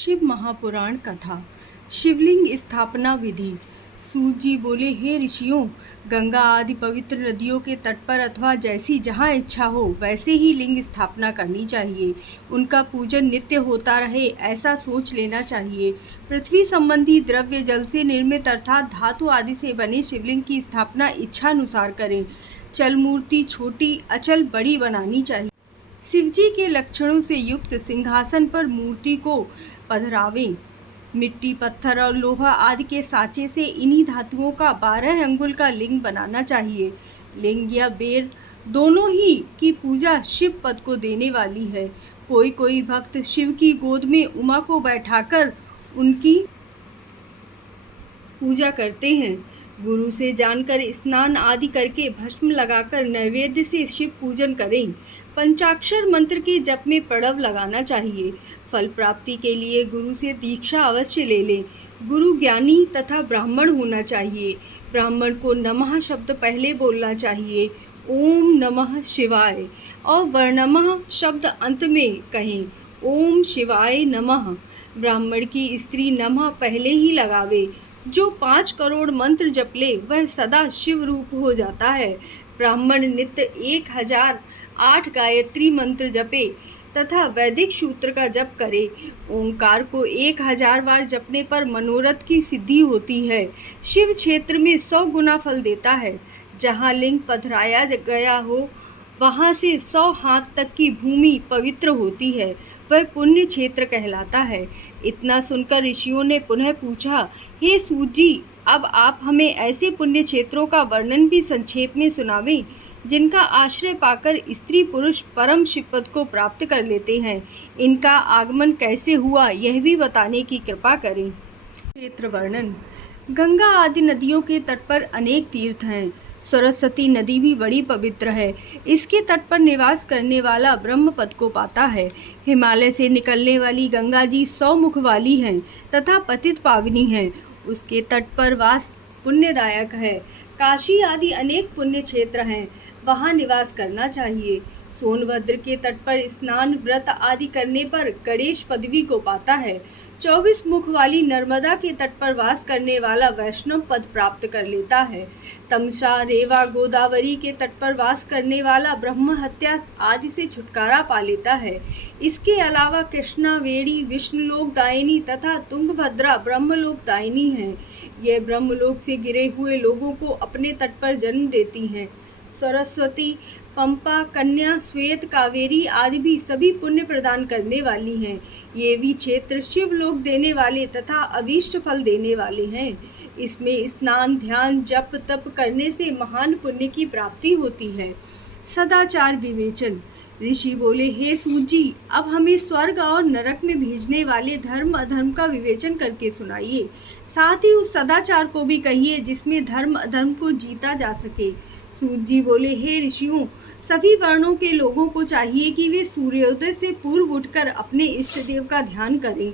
शिव महापुराण कथा। शिवलिंग स्थापना विधि। सूत जी बोले, हे ऋषियों, गंगा आदि पवित्र नदियों के तट पर अथवा जैसी जहाँ इच्छा हो वैसे ही लिंग स्थापना करनी चाहिए। उनका पूजन नित्य होता रहे ऐसा सोच लेना चाहिए। पृथ्वी संबंधी द्रव्य जल से निर्मित अर्थात धातु आदि से बने शिवलिंग की स्थापना इच्छानुसार करें। चल मूर्ति छोटी, अचल बड़ी बनानी चाहिए। शिवजी के लक्षणों से युक्त सिंहासन पर मूर्ति को पधरावें। मिट्टी, पत्थर और लोहा आदि के साँचे से इन्हीं धातुओं का 12 अंगुल का लिंग बनाना चाहिए। लिंग या बेर दोनों ही की पूजा शिव पद को देने वाली है। कोई कोई भक्त शिव की गोद में उमा को बैठाकर उनकी पूजा करते हैं। गुरु से जानकर स्नान आदि करके भस्म लगाकर नैवेद्य से शिव पूजन करें। पंचाक्षर मंत्र के जप में प्रणव लगाना चाहिए। फल प्राप्ति के लिए गुरु से दीक्षा अवश्य ले लें। गुरु ज्ञानी तथा ब्राह्मण होना चाहिए। ब्राह्मण को नमः शब्द पहले बोलना चाहिए। ओम नमः शिवाय और वर्णमः शब्द अंत में कहें। ओम शिवाय नमः। ब्राह्मण की स्त्री नमः पहले ही लगावे। जो 5 करोड़ मंत्र जप ले वह सदा शिव रूप हो जाता है। ब्राह्मण नित्य 1008 गायत्री मंत्र जपे तथा वैदिक सूत्र का जप करे। ओंकार को 1000 बार जपने पर मनोरथ की सिद्धि होती है। शिव क्षेत्र में 100 गुना फल देता है। जहाँ लिंग पधराया गया हो वहाँ से 100 हाथ तक की भूमि पवित्र होती है। वह पुण्य क्षेत्र कहलाता है। इतना सुनकर ऋषियों ने पुनः पूछा, हे सूत जी, अब आप हमें ऐसे पुण्य क्षेत्रों का वर्णन भी संक्षेप में सुनावें जिनका आश्रय पाकर स्त्री पुरुष परम शिवपद को प्राप्त कर लेते हैं। इनका आगमन कैसे हुआ यह भी बताने की कृपा करें। क्षेत्र वर्णन। गंगा आदि नदियों के तट पर अनेक तीर्थ हैं। सरस्वती नदी भी बड़ी पवित्र है। इसके तट पर निवास करने वाला ब्रह्म पद को पाता है। हिमालय से निकलने वाली गंगा जी 100 मुख वाली हैं तथा पतित पावनी हैं। उसके तट पर वास पुण्यदायक है। काशी आदि अनेक पुण्य क्षेत्र हैं, वहाँ निवास करना चाहिए। सोनभद्र के तट पर स्नान व्रत आदि करने पर गणेश पदवी को पाता है। 24 मुख वाली नर्मदा के तट पर वास करने वाला वैष्णव पद प्राप्त कर लेता है। तमसा, रेवा, गोदावरी के तट पर वास करने वाला ब्रह्म हत्या आदि से छुटकारा पा लेता है। इसके अलावा कृष्णा, वेणी, विष्णुलोक दायिनी तथा तुंगभद्रा ब्रह्मलोक दायिनी हैं। ये ब्रह्मलोक से गिरे हुए लोगों को अपने तट पर जन्म देती हैं। सरस्वती, पंपा, कन्या, श्वेत, कावेरी आदि भी सभी पुण्य प्रदान करने वाली हैं। ये भी क्षेत्र शिवलोक देने वाले तथा अभीष्ट फल देने वाले हैं। इसमें स्नान, ध्यान, जप, तप करने से महान पुण्य की प्राप्ति होती है। सदाचार विवेचन। ऋषि बोले, हे सूत जी, अब हमें स्वर्ग और नरक में भेजने वाले धर्म अधर्म का विवेचन करके सुनाइए। साथ ही उस सदाचार को भी कहिए जिसमें धर्म अधर्म को जीता जा सके। सूत जी बोले, हे ऋषियों, सभी वर्णों के लोगों को चाहिए कि वे सूर्योदय से पूर्व उठकर अपने इष्ट देव का ध्यान करें।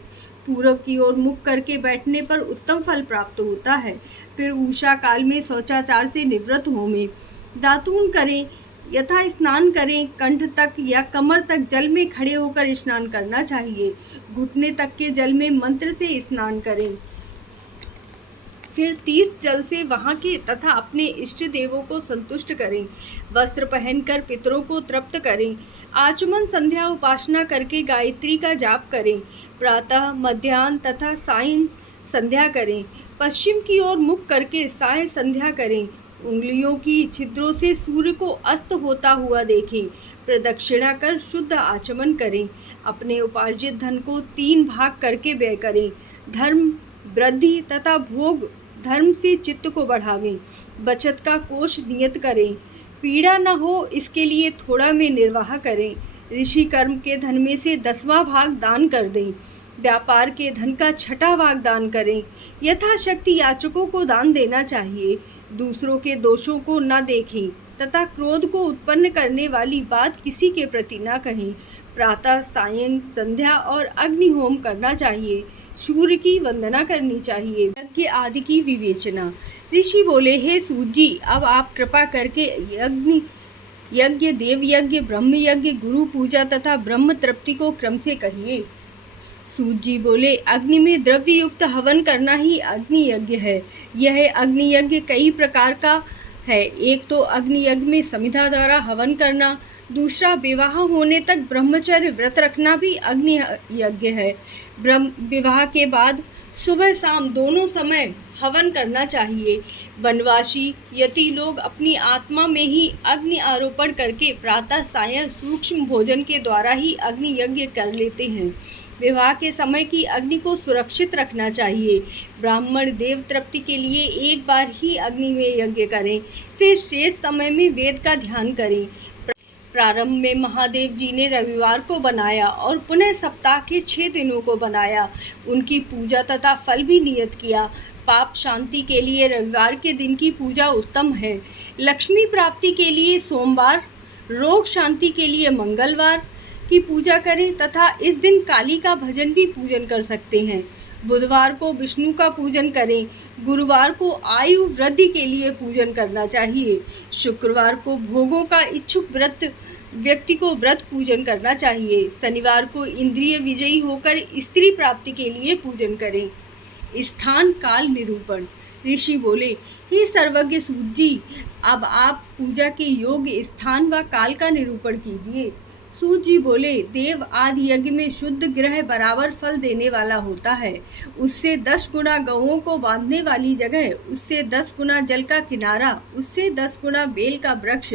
पूर्व की ओर मुख करके बैठने पर उत्तम फल प्राप्त होता है। फिर उषा काल में शौचाचार से निवृत्त होवें। दातून करें, यथा स्नान करें। कंठ तक या कमर तक जल में खड़े होकर स्नान करना चाहिए। घुटने तक के जल में मंत्र से स्नान करें। फिर तीर्थ जल से वहाँ के तथा अपने इष्ट देवों को संतुष्ट करें। वस्त्र पहनकर पितरों को तृप्त करें। आचमन, संध्या उपासना करके गायत्री का जाप करें। प्रातः, मध्याह्न तथा सायं संध्या करें। पश्चिम की ओर मुख करके साय संध्या करें। उंगलियों की छिद्रों से सूर्य को अस्त होता हुआ देखें। प्रदक्षिणा कर शुद्ध आचमन करें। अपने उपार्जित धन को 3 भाग करके व्यय करें। धर्म, वृद्धि तथा भोग धर्म से चित्त को बढ़ावें। बचत का कोष नियत करें। पीड़ा न हो इसके लिए थोड़ा में निर्वाह करें। ऋषि कर्म के धन में से 10वां भाग दान कर दें। व्यापार के धन का 6वां भाग दान करें। यथाशक्ति याचकों को दान देना चाहिए। दूसरों के दोषों को न देखें तथा क्रोध को उत्पन्न करने वाली बात किसी के प्रति न कहें। प्रातः, सायं, संध्या और अग्निहोम करना चाहिए। सूर्य की वंदना करनी चाहिए। यज्ञ आदि की विवेचना। ऋषि बोले, हे सूत जी, अब आप कृपा करके यज्ञ, देव यज्ञ, ब्रह्म यज्ञ, गुरु पूजा तथा ब्रह्म तृप्ति को क्रम से कहिए। सूत जी बोले, अग्नि में द्रव्य युक्त हवन करना ही अग्नि यज्ञ है। यह अग्नि यज्ञ कई प्रकार का है। एक तो अग्नि यज्ञ में समिधा द्वारा हवन करना, दूसरा विवाह होने तक ब्रह्मचर्य व्रत रखना भी अग्नि यज्ञ है। विवाह के बाद सुबह शाम दोनों समय हवन करना चाहिए। वनवासी यति लोग अपनी आत्मा में ही अग्नि आरोपण करके प्रातः सायं सूक्ष्म भोजन के द्वारा ही अग्नि यज्ञ कर लेते हैं। विवाह के समय की अग्नि को सुरक्षित रखना चाहिए। ब्राह्मण देव तृप्ति के लिए एक बार ही अग्नि में यज्ञ करें, फिर शेष समय में वेद का ध्यान करें। प्रारंभ में महादेव जी ने रविवार को बनाया और पुनः सप्ताह के 6 दिनों को बनाया। उनकी पूजा तथा फल भी नियत किया। पाप शांति के लिए रविवार के दिन की पूजा उत्तम है। लक्ष्मी प्राप्ति के लिए सोमवार, रोग शांति के लिए मंगलवार की पूजा करें तथा इस दिन काली का भजन भी पूजन कर सकते हैं। बुधवार को विष्णु का पूजन करें। गुरुवार को आयु वृद्धि के लिए पूजन करना चाहिए। शुक्रवार को भोगों का इच्छुक व्यक्ति को व्रत पूजन करना चाहिए। शनिवार को इंद्रिय विजयी होकर स्त्री प्राप्ति के लिए पूजन करें। स्थान काल निरूपण। ऋषि बोले, हे सर्वज्ञ सूत जी, अब आप पूजा के योग्य स्थान व काल का निरूपण कीजिए। सूत जी बोले, देव आदि यज्ञ में शुद्ध ग्रह बराबर फल देने वाला होता है। उससे 10 गुना गौओं को बांधने वाली जगह, उससे 10 गुना जल का किनारा, उससे 10 गुना बेल का वृक्ष,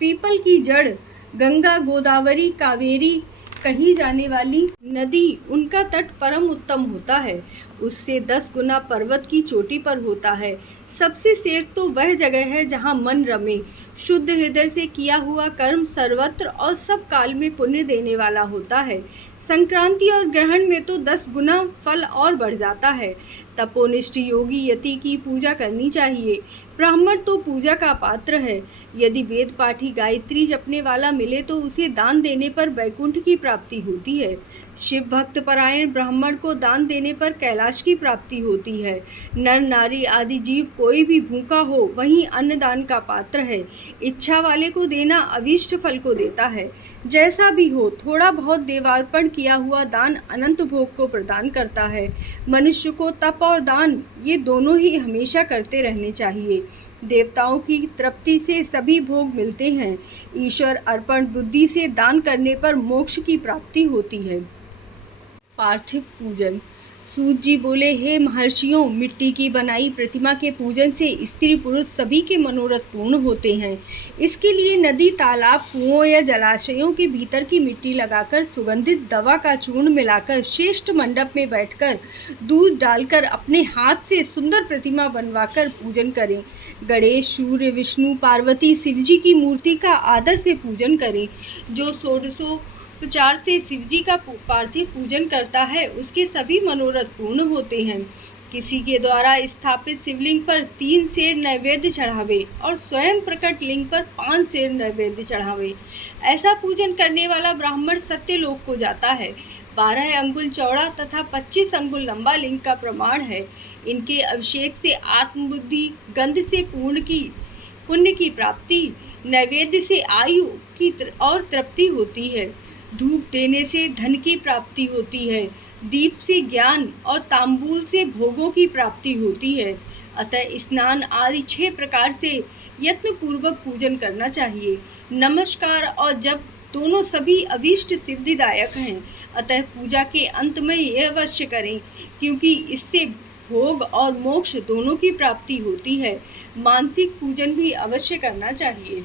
पीपल की जड़, गंगा गोदावरी कावेरी कही जाने वाली नदी, उनका तट परम उत्तम होता है। उससे 10 गुना पर्वत की चोटी पर होता है। सबसे श्रेष्ठ तो वह जगह है जहाँ मन रमे। शुद्ध हृदय से किया हुआ कर्म सर्वत्र और सब काल में पुण्य देने वाला होता है। संक्रांति और ग्रहण में तो 10 गुना फल और बढ़ जाता है। तपोनिष्ठ योगी यति की पूजा करनी चाहिए। ब्राह्मण तो पूजा का पात्र है। यदि वेद पाठी गायत्री जपने वाला मिले तो उसे दान देने पर वैकुंठ की प्राप्ति होती है। शिव भक्त परायण ब्राह्मण को दान देने पर कैलाश की प्राप्ति होती है। नर नारी आदि जीव कोई भी भूखा हो वहीं अन्नदान का पात्र है। इच्छा वाले को देना अभीष्ट फल को देता है। जैसा भी हो, थोड़ा बहुत देवार्पण किया हुआ दान अनंत भोग को प्रदान करता है। मनुष्य को तप और दान ये दोनों ही हमेशा करते रहने चाहिए। देवताओं की तृप्ति से सभी भोग मिलते हैं। ईश्वर अर्पण बुद्धि से दान करने पर मोक्ष की प्राप्ति होती है। पार्थिव पूजन। सूत जी बोले, हे महर्षियों, मिट्टी की बनाई प्रतिमा के पूजन से स्त्री पुरुष सभी के मनोरथ पूर्ण होते हैं। इसके लिए नदी, तालाब, कुओं या जलाशयों के भीतर की मिट्टी लगाकर सुगंधित दवा का चूर्ण मिलाकर श्रेष्ठ मंडप में बैठकर दूध डालकर अपने हाथ से सुंदर प्रतिमा बनवाकर पूजन करें। गणेश, सूर्य, विष्णु, पार्वती, शिवजी की मूर्ति का आदर से पूजन करें। जो 16 से शिवजी का पार्थिव पूजन करता है उसके सभी मनोरथ पूर्ण होते हैं। किसी के द्वारा स्थापित शिवलिंग पर 3 सेर नैवेद्य चढ़ावे और स्वयं प्रकट लिंग पर 5 सेर नैवेद्य चढ़ावे। ऐसा पूजन करने वाला ब्राह्मण सत्यलोक को जाता है। 12 अंगुल चौड़ा तथा 25 अंगुल लंबा लिंग का प्रमाण है। इनके अभिषेक से आत्मबुद्धि, गंध से पुण्य की प्राप्ति, नैवेद्य से आयु की और तृप्ति होती है। धूप देने से धन की प्राप्ति होती है। दीप से ज्ञान और तांबूल से भोगों की प्राप्ति होती है। अतः स्नान आदि 6 प्रकार से यत्नपूर्वक पूजन करना चाहिए। नमस्कार और जप दोनों सभी अभीष्ट सिद्धिदायक हैं। अतः पूजा के अंत में यह अवश्य करें, क्योंकि इससे भोग और मोक्ष दोनों की प्राप्ति होती है। मानसिक पूजन भी अवश्य करना चाहिए।